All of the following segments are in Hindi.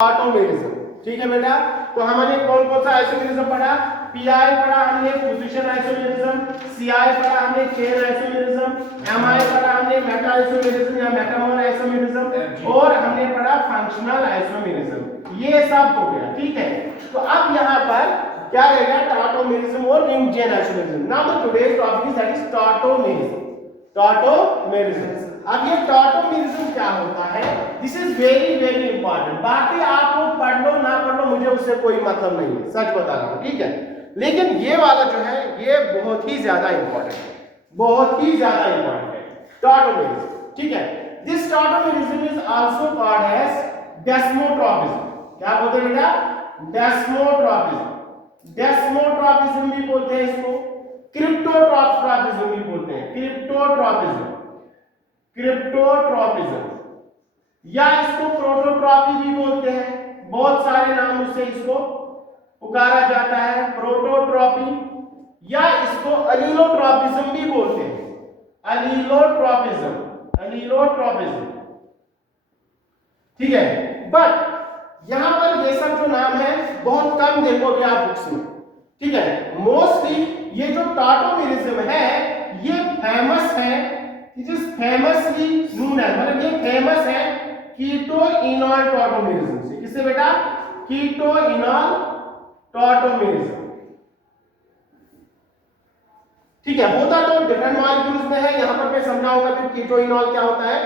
ऑटोमेरिज्म। ठीक है बेटा, तो हमने कौन कौन सा आइसोमेरिज्म पढ़ा? पीआई पढ़ा हमने पोजीशन आइसोमेरिज्म, सीआई पढ़ा हमने चेन आइसोमेरिज्म, एमआई पढ़ा हमने मेटा आइसोमेरिज्म या मेटामोर आइसोमेरिज्म, और हमने पढ़ा फंक्शनल आइसोमेरिज्म। ये सब हो गया। ठीक है, तो अब यहां पर क्या रहेगा? टॉटोमेरिज्म और ring chain isomerism. Now the today's topic is that is tautomerism. Tautomerism. अब ये टॉटोमेरिज्म क्या होता है? This is very very important. बाकी आप लोग पढ़ लो ना पढ़ लो, मुझे उससे कोई मतलब नहीं है, सच बता रहा हूं। ठीक है, लेकिन ये वाला जो है ये बहुत ही ज्यादा इंपॉर्टेंट है, बहुत ही ज्यादा इंपॉर्टेंट है टॉटोमेरिज्म। ठीक है, this tautomerism is also called as desmotropism. क्या बोलते हैं बेटा? डेस्मोट्रॉपिज्म। डेस्मोट्रॉपिज्म भी बोलते हैं इसको, क्रिप्टोट्रॉपिज्म भी बोलते हैं, क्रिप्टोट्रॉपिज्म, क्रिप्टोट्रॉपिज्म, या इसको प्रोटोट्रॉपी भी बोलते हैं। बहुत सारे नामों से इसको पुकारा जाता है, प्रोटोट्रॉपी, या इसको अलीलोट्रॉपिज्म भी बोलते हैं, अलीलोट्रॉपिज्म, अलीलोट्रॉपिज्म। ठीक है, बट यहां पर ये सब जो नाम है बहुत कम देखोगे आप बुक्स में। ठीक है, मोस्टली ये जो टॉटोमेरिज्म है ये फेमस है, it is famously known as, मतलब ये फेमस है कीटोइनॉल टॉटोमेरिज्म से। किससे बेटा? Keto enol tautomerism. ठीक है, होता तो डिफरेंट मॉलिक्यूल्स में है, यहां पर मैं समझाऊंगा कि कीटोइनॉल क्या होता है,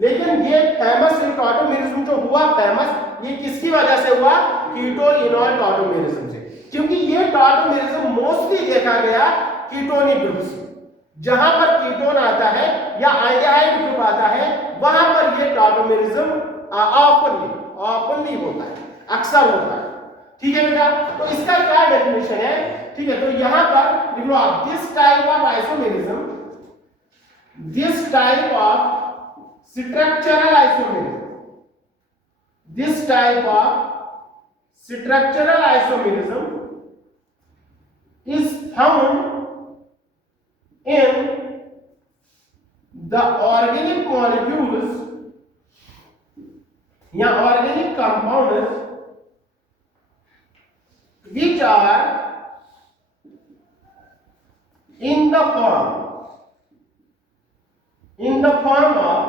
लेकिन ये फेमस टॉटोमेरिज्म जो हुआ फेमस, ये किसकी वजह से हुआ? कीटोइनॉल टॉटोमेरिज्म से। क्योंकि ये टॉटोमेरिज्म मोस्टली देखा गया कीटोनिक ग्रुप्स, जहां पर कीटोन आता है या एल्डिहाइड ग्रुप आता है, वहां पर ये टॉटोमेरिज्म ओपनली होता है, अक्सर होता है। ठीक है बेटा, तो इसका क्या डेफिनेशन है? ठीक है, तो यहां पर लिख लो आप, this type of isomerism, this type of structural isomerism, this type of structural isomerism is found in the organic molecules या organic compounds which are in the form of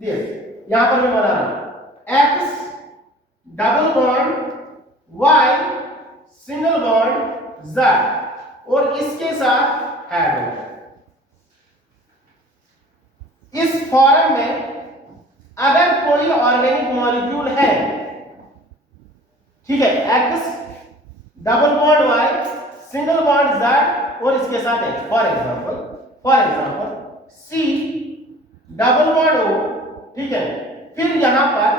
this, यहां पर मैं बना रहा हूं X double bond Y single bond Z और इसके साथ हाइड्रोजन। इस फॉर्म में अगर कोई ऑर्गेनिक मॉलिक्यूल है, ठीक है, X double bond Y single bond Z और इसके साथ H, for example C double bond O, ठीक है, फिर यहां पर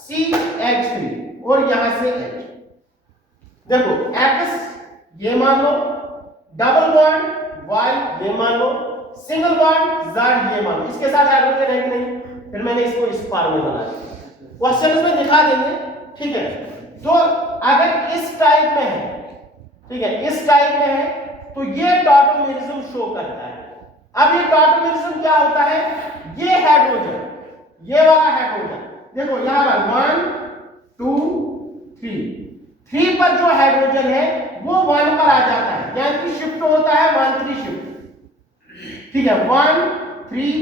CH3 और यहां से H। देखो X ये मान लो, डबल बॉन्ड Y ये मान लो, सिंगल बॉन्ड Z ये मान लो, इसके साथ हाइड्रोजन है कि नहीं? फिर मैंने इसको इस फॉर्म में बनाया, क्वेश्चन में दिखा देंगे। ठीक है, तो अगर इस टाइप में है, ठीक है, इस टाइप में है, तो ये टॉटोमेरिज्म शो करता है। अब ये टॉटोमेरिज्म क्या होता है? ये हाइड्रोजन, ये वाला हाइड्रोजन, देखो यहां पर 1 2 3 पर जो हाइड्रोजन है वो 1 पर आ जाता है, यानी कि शिफ्ट होता है 1 3 शिफ्ट। ठीक है, 1 3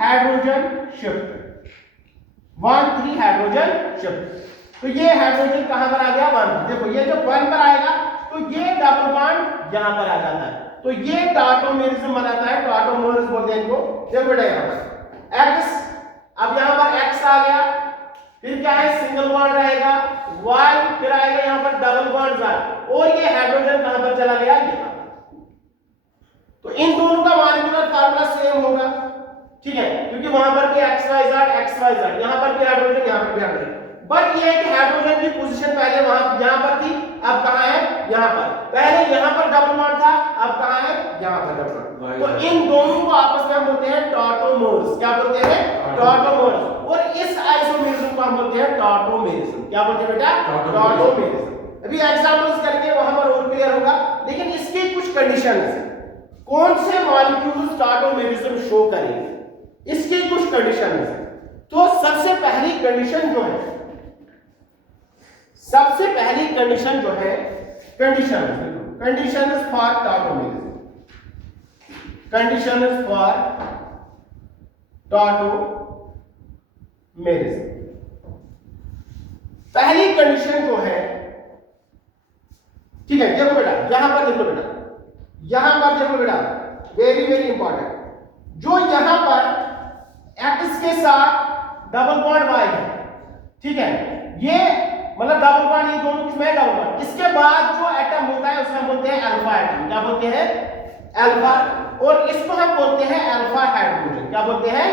हाइड्रोजन शिफ्ट, 1 3 हाइड्रोजन शिफ्ट। तो ये हाइड्रोजन कहां पर आ गया? 1। देखो ये जब 1 पर आएगा तो ये डबल बॉन्ड यहां पर आ जाता है, तो ये टॉटोमेरिज्म बनाता है, टॉटोमेरिज्म बोलते हैं इनको। देखो बेटा यहां पर X, अब यहां पर X आ गया, फिर क्या है? सिंगल बॉन्ड रहेगा, Y फिर आएगा यहां पर डबल बॉन्ड Z, और ये हाइड्रोजन कहां पर चला गया? यहां। तो इन दोनों का मॉलिक्यूलर फार्मूला सेम होगा, ठीक है, क्योंकि वहां पर भी XYZ, यहां पर भी हाइड्रोजन, यहां पर भी हाइड्रोजन। बट ये है कि हाइड्रोजन की पोजीशन पहले वहां यहां पर थी, अब कहां है? यहां पर। पहले यहां पर डबल बॉन्ड था, अब कहां है? यहां पर डबल बॉन्ड। तो इन दोनों को आपस में हम बोलते हैं टॉटोमर्स। क्या बोलते हैं? टॉटोमर्स। और इस आइसोमेरिज्म को हम बोलते हैं टॉटोमेरिज्म। क्या बोलते हैं बेटा? टॉटोमेरिज्म। अभी एग्जांपल्स करके वहां पर और क्लियर होगा, लेकिन इसकी कुछ कंडीशंस हैं। कौन से मॉलिक्यूल्स टॉटोमेरिज्म शो करेंगे, इसकी कुछ कंडीशंस हैं। तो सबसे पहली कंडीशन जो है सबसे पहली कंडीशन जो है, condition for tautomerism, condition for tautomerism. पहली कंडीशन जो है, ठीक है, देखो बेटा, यहां पर देखो बेटा, यहां पर देखो बेटा, वेरी वेरी इंपॉर्टेंट, जो यहां पर x के साथ डबल बॉन्ड y है, ठीक है, ये मतलब डबल बॉन्ड, ये दोनों किसमें है, डबल बॉन्ड, इसके बाद जो एटम होता है उसमें बोलते हैं अल्फा एटम, क्या बोलते हैं, अल्फा, और इसको हम बोलते हैं अल्फा हाइड्रोजन, क्या बोलते हैं,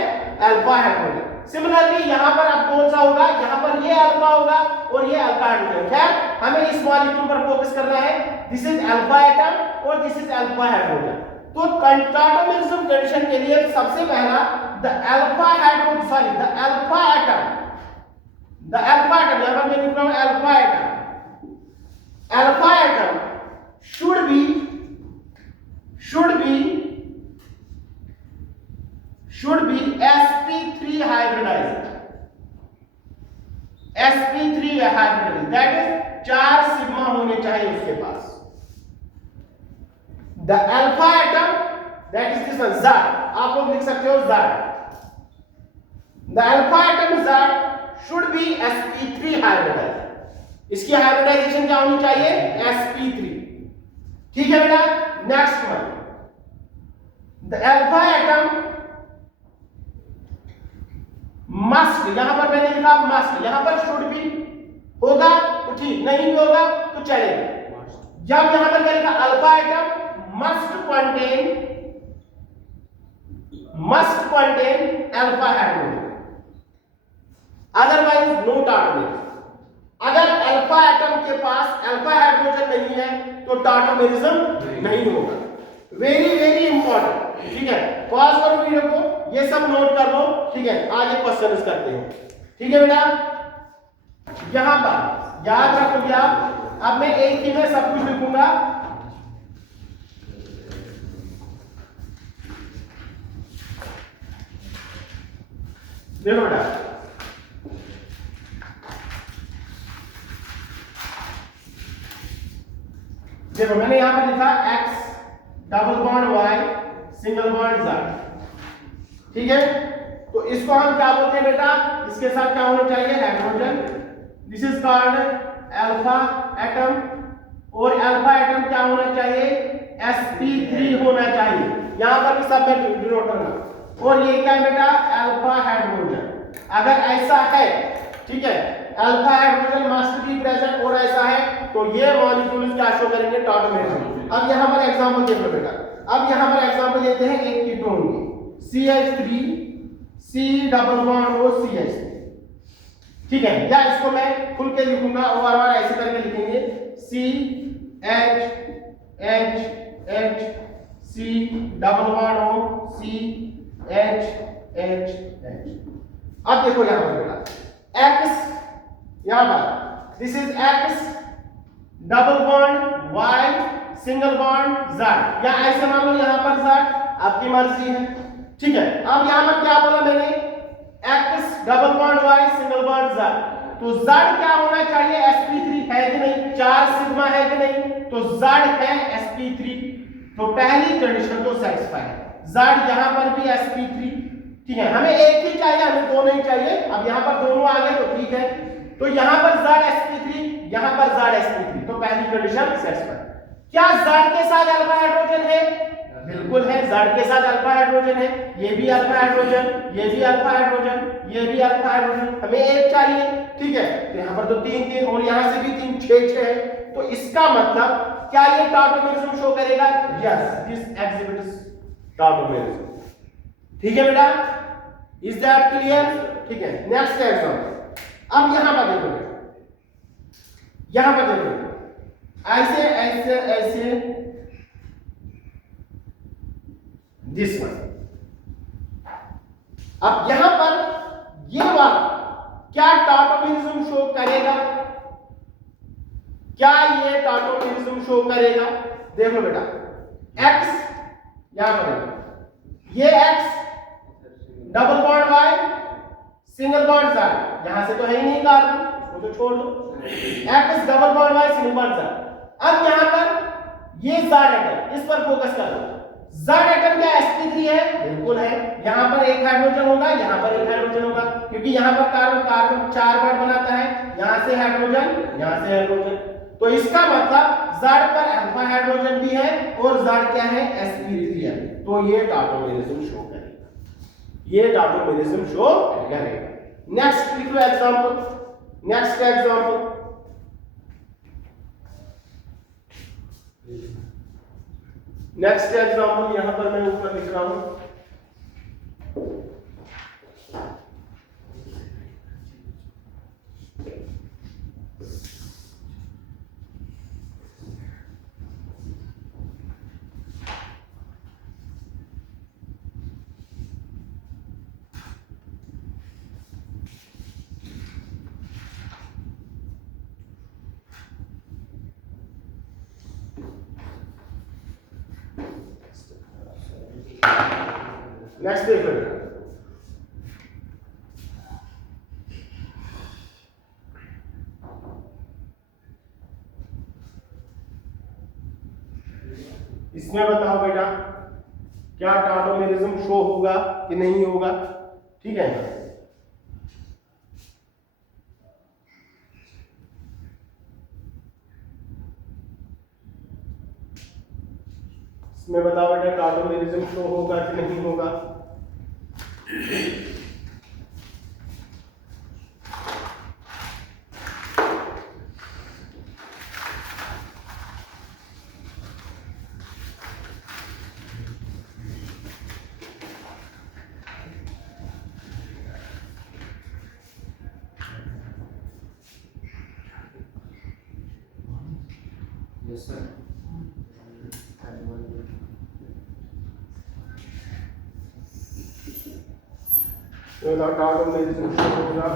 अल्फा हाइड्रोजन। सिमिलरली यहां पर अब कौन सा होगा, यहां पर ये अल्फा होगा और ये अल्फा हाइड्रोजन। खैर हमें इस मॉलिक्यूल पर फोकस करना है, दिस इज अल्फा एटम और दिस इज अल्फा हाइड्रोजन। तो टॉटोमेरिज्म कंडीशन के लिए सबसे पहला the alpha hydrogen, sorry the alpha atom, the alpha atom, यहां पर मैं लिख रहा हूं alpha atom, alpha atom should be sp3 hybridized, sp3 hybridized, that is 4 sigma होने चाहिए उसके पास। The alpha atom, that is this one Z, आप लोग लिख सकते हो Z, the alpha atom Z should be sp3 hybridized, इसकी हाइब्रिडाइजेशन क्या होनी चाहिए, sp3, ठीक है बेटा। Next one, the alpha atom must, यहां पर मैंने लिखा मस्ट, यहां पर शुड भी होगा तो ठीक, नहीं भी होगा तो चलेगा। जब यहां पर क्या लिखा, alpha atom must contain alpha hydrogen, otherwise no tautomerism. अगर अल्फा एटम के पास अल्फा हाइड्रोजन नहीं है तो टॉटोमेरिज्म नहीं होगा। वेरी वेरी इंपॉर्टेंट, ठीक है, पॉज करो वीडियो को, ये सब नोट कर लो, ठीक है, आगे क्वेश्चन करते हैं, ठीक है बेटा। यहां पर याद रखोगे आप, अब मैं एक ही में सब कुछ लिखूंगा, देखो बेटा, देखो मैंने यहां पर लिखा x double bond y single bond z, ठीक है, तो इसको हम क्या बोलते हैं बेटा, इसके साथ क्या होना चाहिए, hydrogen, this is called alpha atom, और अल्फा एटम क्या होना चाहिए, sp3 होना चाहिए, यहां पर भी सब में डिनोट करना, और ये क्या है बेटा, अल्फा हाइड्रोजन। अगर ऐसा है, ठीक है, alpha hydrogen must be present और ऐसा है तो ये मॉलिक्यूल्स क्या शो करेंगे, टॉटोमेरिज्म। अब यहां पर एग्जांपल देख लो बेटा, अब यहां पर एग्जांपल लेते हैं एक कीटोन की, CH3 C double bond O CH3, ठीक है, या इसको मैं खुल के लिखूंगा और बार ऐसे करके लिखेंगे CH C double bond O CH। अब देखो यहां पर बेटा X, यहां पर this is X double bond Y single bond Z, या ऐसे मान लो यहां पर Z, आपकी मर्जी है, ठीक है। अब यहां पर क्या बोला मैंने, X double bond Y single bond Z, तो Z क्या होना चाहिए, sp3 है कि नहीं, 4 सिग्मा है कि नहीं, तो Z है sp3, तो पहली कंडीशन तो सेटिस्फाई है, Z यहां पर भी sp3, ठीक है, हमें एक ही चाहिए, हमें दो नहीं चाहिए। अब यहां पर दोनों आ गए तो ठीक है, तो यहां पर Z sp3, यहां पर Z sp3, तो पहली कंडीशन सेटिस्फाई। क्या Z के साथ अल्फा हाइड्रोजन है, बिल्कुल है, Z के साथ अल्फा हाइड्रोजन है, ये भी अल्फा हाइड्रोजन, ये भी अल्फा हाइड्रोजन, ये भी अल्फा हाइड्रोजन, हमें एक चाहिए, ठीक है, तो यहां पर तो 3 और यहां से भी 3, 6 है, तो इसका मतलब क्या ये टॉटोमेरिज्म शो करेगा, यस, दिस एग्जिबिट्स टॉटोमेरिज्म, ठीक है बेटा, इज दैट क्लियर, ठीक है। नेक्स्ट एग्जांपल, अब यहां पर देखो, यहां पर देखो, ऐसे ऐसे ऐसे दिस वन। अब यहां पर ये वाला क्या टॉटोमेरिज्म शो करेगा, क्या ये टॉटोमेरिज्म शो करेगा, देखो बेटा x, यहां पर ये x double bond Y single bond Z, यहां से तो है ही नहीं कार्बन, उसको तो छोड़ दो, X double bond Y single bond Z। अब यहां पर ये Z एटम, इस पर फोकस करो। Z एटम क्या sp3 है? बिल्कुल है। यहां पर एक हाइड्रोजन होगा, यहां पर एक हाइड्रोजन होगा, क्योंकि यहां पर कार्बन कार्बन 4 बॉन्ड बनाता है, यहां से हाइड्रोजन, यहां से हाइड्रोजन। तो इसका मतलब Z पर अल्फा हाइड्रोजन भी है और Z क्या है? sp3 है। तो ये टॉटोमेरिज्म शो करेगा, ये टॉटोमेरिज्म शो करेगा। नेक्स्ट लिख लो example, next example, next example यहां पर मैं ऊपर लिख रहा हूं। नेक्स्ट देखो, इसमें बताओ बेटा क्या टॉटोमेरिज्म शो होगा कि नहीं होगा? ठीक है, इसमें बताओ बेटा टॉटोमेरिज्म शो होगा कि नहीं होगा? Yes, sir. तो टॉटोमेरिज्म शो होगा,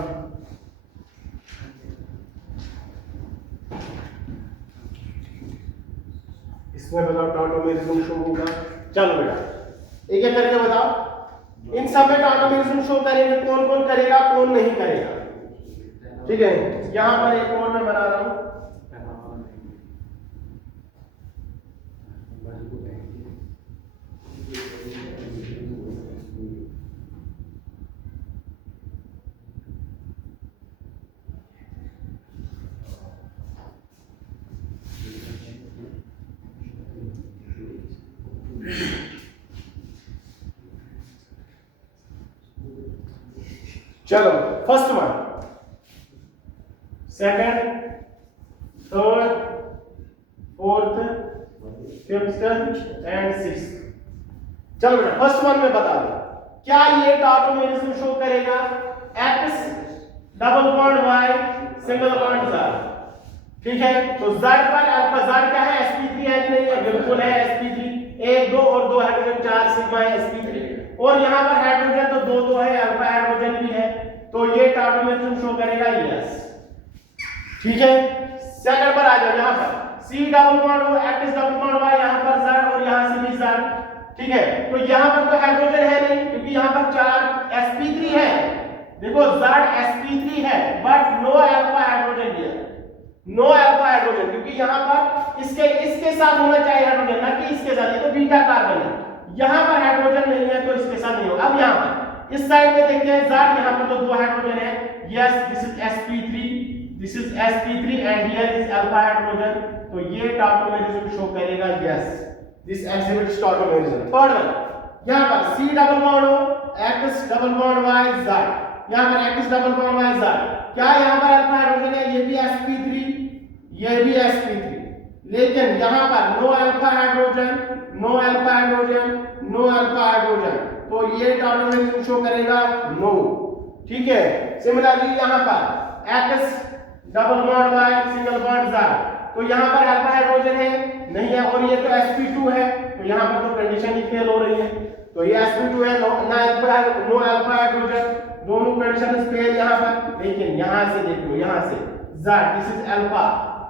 इसमें बताओ टॉटोमेरिज्म शो होगा। चलो बेटा एक एक करके बताओ, इन सब में टॉटोमेरिज्म शो करेंगे, कौन कौन करेगा कौन नहीं करेगा। ठीक है, यहां पर एक और मैं बना रहा हूं। चलो first one, second, third, fourth, fifth and sixth. चलो बेटा फर्स्ट वन में बता दो, क्या ये टॉटोमेरिज्म शो करेगा? X double bond Y single bond Z। ठीक है, तो Z पर अल्फा, Z क्या है? sp3 है कि नहीं है? बिल्कुल है, sp3। 1 2 और 2 हाइड्रोजन 4 सिग्मा है sp3, और यहां पर हाइड्रोजन तो 2 2 है, अल्फा हाइड्रोजन भी है, तो ये टॉटोमेरिज्म शो करेगा यस। ठीक है, सेकंड पर आ जाओ, यहां पर C डबल बॉन्ड हो, X डबल बॉन्ड Y, यहां पर Z और यहां से भी Z। ठीक है, तो यहां पर तो हाइड्रोजन है नहीं, क्योंकि यहां पर 4 sp3 है। देखो Z sp3 है but no alpha hydrogen here, no alpha hydrogen, क्योंकि यहां पर इसके साथ होना चाहिए हाइड्रोजन, ना कि इसके साथ। ये तो बीटा कार्बन है, यहां पर हाइड्रोजन नहीं है तो इसके साथ नहीं होगा। अब यहां पर इस साइड में देखते हैं, Z यहां पर तो 2 हाइड्रोजन है, yes this is sp3, this is sp3 and here is alpha hydrogen, तो ये टॉटोमेरिज्म शो करेगा yes, this exhibits tautomerism. Third one, यहां पर C डबल बॉन्ड हो, X double bond Y Z, यहां पर X double bond Y Z, क्या यहां पर अल्फा हाइड्रोजन है? ये भी sp3, ये भी sp3, लेकिन यहां पर no alpha hydrogen, no alpha hydrogen, no alpha hydrogen, तो ये टॉटोमेरिज्म शो करेगा नो। ठीक है, सिमिलरली यहां पर X double bond Y single bond Z, तो यहां पर अल्फा हाइड्रोजन है नहीं है, और ये तो sp2 है, तो यहां पर तो कंडीशन ही फेल हो रही है, तो ये sp2 है, ना अल्फा, नो अल्फा हाइड्रोजन, दोनों कंडीशन फेल यहां पर। लेकिन यहां से देख लो, यहां से Z दिस इज अल्फा,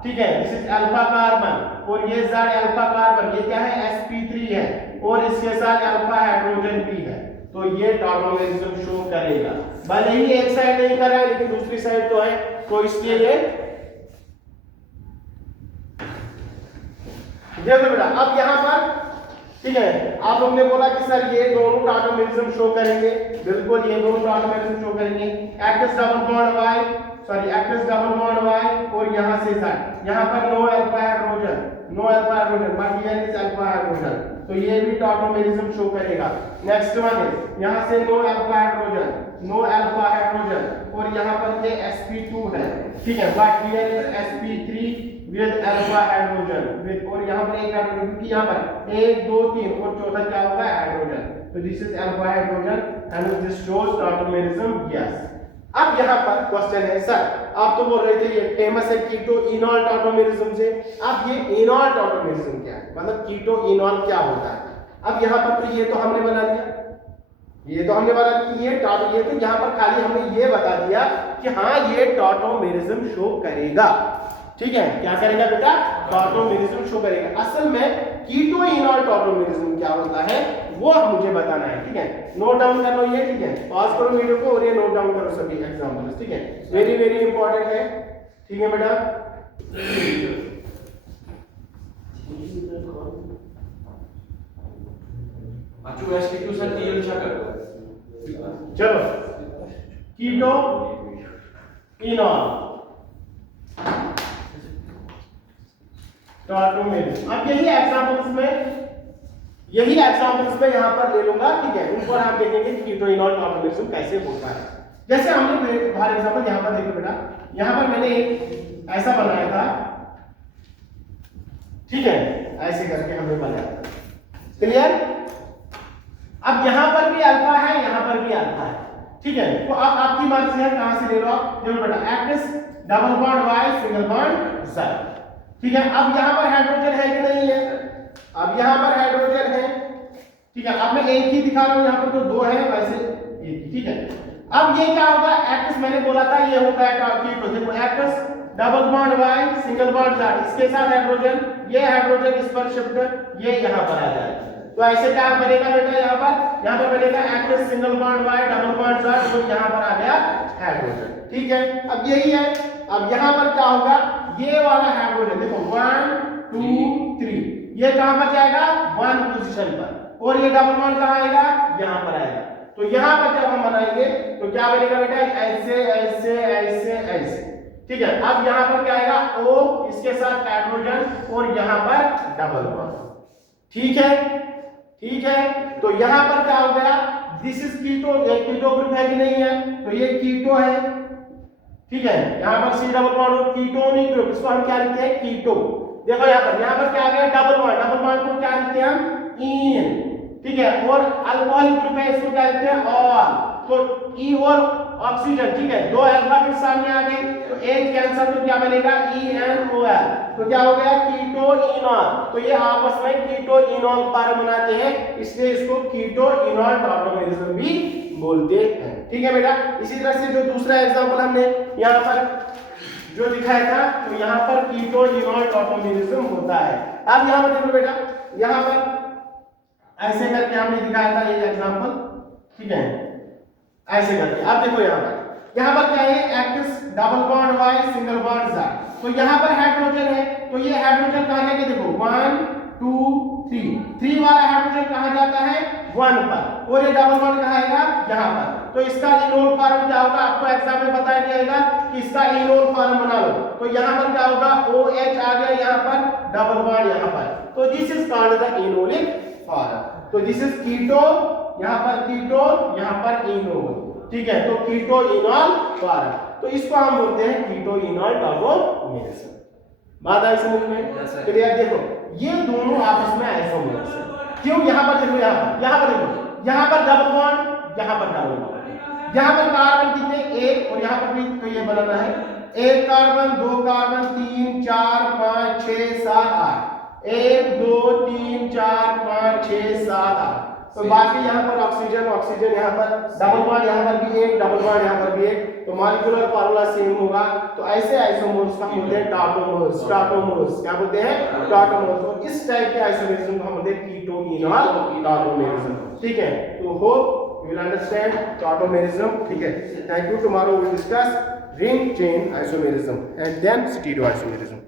ठीक है, दिस इज अल्फा कार्बन, और ये Z अल्फा कार्बन, ये क्या है? sp3 है, और इसके साथ अल्फा हाइड्रोजन भी है, तो ये टॉटोमेरिज्म शो करेगा। भले ही एक साइड नहीं कर रहा है लेकिन दूसरी साइड तो है, तो इसलिए ये देखो बेटा अब यहाँ पर ठीक है आप लोग ने बोला कि सर ये दोनों टॉटोमेरिज्म शो करेंगे, बिल्कुल ये दोनों टॉटोमेरिज्म शो करेंगे। X double bond Y X double bond Y और यहाँ से Z यहाँ पर no alpha hydrogen but here is alpha hydrogen, तो ये भी टॉटोमेरिज्म शो करेगा। नेक्स्ट वन है यहाँ से नो अल्फा हाइड्रोजन और यहाँ पर ये sp2 है, ठीक है, but here is sp3 with alpha hydrogen with, और यहाँ पर एक हाइड्रोजन क्योंकि यहाँ पर 1 2 3 और चौथा क्या होगा हाइड्रोजन, तो this is alpha hydrogen and this shows tautomerism. Yes अब यहाँ पर क्वेश्चन है सर आप तो बोल रहे थे ये फेमस है कीटो इनॉल टॉटोमेरिज्म से, अब ये इनॉल टॉटोमेरिज्म क्या है, मतलब कीटो इनॉल क्या होता है। अब यहाँ पर तो ये तो हमने बना दिया, ये तो यहाँ पर खाली हमने ये बता दिया कि हाँ ये टॉटोमेरिज्म शो करेगा, ठीक है, क्या करेगा बेटा, टॉटोमेरिज्म शो करेगा। असल में कीटो इनॉल टॉटोमेरिज्म क्या होता है वो मुझे बताना है, ठीक है, नोट डाउन कर लो ये, ठीक है, पॉज करो वीडियो को और ये नोट डाउन करो सभी एग्जांपल्स, ठीक है, वेरी वेरी इंपॉर्टेंट है, ठीक है बेटा। चलो कीटो इनॉल टॉटोमेरिज्म, अब यही एग्जांपल्स में यहाँ पर ले लूंगा, ठीक है, उन पर आप देखेंगे कि कीटो इनॉल टॉटोमेरिज्म कैसे होता है। जैसे हमने फॉर एग्जांपल यहाँ पर देखो बेटा, यहाँ पर मैंने एक ऐसा बनाया था, ठीक है, ऐसे करके हमने बनाया था, क्लियर। अब यहाँ पर भी अल्फा है, यहाँ पर भी अल्फा है, ठीक है, तो अब आपकी मर्जी है कहां से ले लो आप, देखो बेटा X double bond Y single bond Z, ठीक है। अब यहाँ पर हाइड्रोजन है कि नहीं है, अब यहाँ पर हाइड्रोजन है, ठीक है, अब मैं एक ही दिखा रहा हूँ, यहाँ पर तो दो है वैसे एक, ठीक है। अब ये क्या होगा, एक्स मैंने बोला था ये होता है कीटो, देखो X double bond Y single bond Z, इसके साथ हाइड्रोजन, ये हाइड्रोजन इस पर शिफ्ट, ये यहाँ पर आ जाएगा, तो ऐसे क्या बनेगा बेटा, यहाँ पर बनेगा X single bond Y double bond Z, तो यहाँ पर आ गया हाइड्रोजन, ठीक है। अब यही है, अब यहाँ पर क्या होगा, ये वाला हाइड्रोजन देखो 1 2 3 ये कहां पर जाएगा 1 पोजीशन पर, और ये डबल बॉन्ड कहां आएगा, यहां पर आएगा, तो यहां पर जब हम बनाएंगे तो क्या बनेगा बेटा, ऐसे ऐसे ऐसे ऐसे, ठीक है। अब यहां पर क्या आएगा O इसके साथ हाइड्रोजन और यहां पर डबल बॉन्ड, ठीक है, तो यहां पर क्या हो गया, दिस इज कीटो, एक कीटो ग्रुप है कि नहीं है, तो ये कीटो है, ठीक है, यहां पर C double bond ketonic group, इसको हम क्या लिखते हैं कीटो, देखो यहां पर क्या आ गया डबल बॉन्ड को क्या लिखते हैं हम इन, ठीक है, और अल्कोहलिक ग्रुप है इसको क्या लिखते हैं ऑल, तो E और ऑक्सीजन, ठीक है, दो अल्फा के सामने आ गए तो एक कैंसर, तो क्या बनेगा ENOL, तो क्या हो गया कीटो इनॉल, तो ये आपस में कीटो इनॉल पार बनाते हैं, इसलिए इसको कीटो इनॉल टॉटोमेरिज्म भी बोलते हैं, ठीक है बेटा। इसी तरह से जो दूसरा एग्जांपल हमने यहाँ पर जो दिखाया था, तो यहाँ पर कीटो इनॉल टॉटोमेरिज्म होता है। अब यहाँ पर देखो बेटा, यहाँ पर ऐसे करके हमने दिखाया था ये एग्जांपल, ठीक है, ऐसे करके। अब देखो यहाँ पर क्या है, X double bond Y single bond Z, तो यहाँ पर हाइड्रोजन है, तो ये हाइड्रोजन कहाँ जाके देखो 1 2 3 वाला हाइड्रोजन कहाँ जाता है 1 पर, और ये डबल बॉन्ड कहाँ आएगा यहाँ पर, तो इसका इनोल फॉर्म क्या होगा, आपको एग्जाम में बताया जाएगा कि इसका इनोल फॉर्म बना लो, तो यहाँ पर क्या होगा OH आ गया यहाँ पर, डबल बॉन्ड यहाँ पर, तो this is called the enolic form, तो दिस इज कीटो, यहाँ पर कीटो, यहाँ पर इनोल, ठीक है, तो कीटो इनॉल फॉर्म, तो इसको हम बोलते हैं कीटो इनॉल टॉटोमेरिज्म। बात आई समझ में, क्लियर। देखो ये दोनों आपस में आइसोमर्स हैं, क्यों, यहाँ पर देखो, यहाँ पर देखो, यहाँ पर डबल बॉन्ड, यहाँ पर डबल बॉन्ड, यहाँ पर कार्बन कितने एक, और यहाँ पर भी तो ये बनाना है, एक कार्बन, दो कार्बन, 3 4 5 6 7 8, 1 2 3 4 5 6 7 8, तो बाकी यहाँ पर ऑक्सीजन यहाँ पर डबल बॉन्ड, यहाँ पर भी एक डबल बॉन्ड, यहाँ पर भी एक, तो मॉलिक्यूलर फार्मूला सेम होगा, तो ऐसे आइसोमर्स का बोलते हैं टॉटोमर्स, क्या बोलते हैं टॉटोमर्स, और इस टाइप के आइसोमर्स को हम बोलते हैं कीटो इनॉल टॉटोमेरिज्म, ठीक है। तो hope you will understand tautomerism, ठीक है। Thank you. Tomorrow we will discuss ring chain isomerism and then stereoisomerism.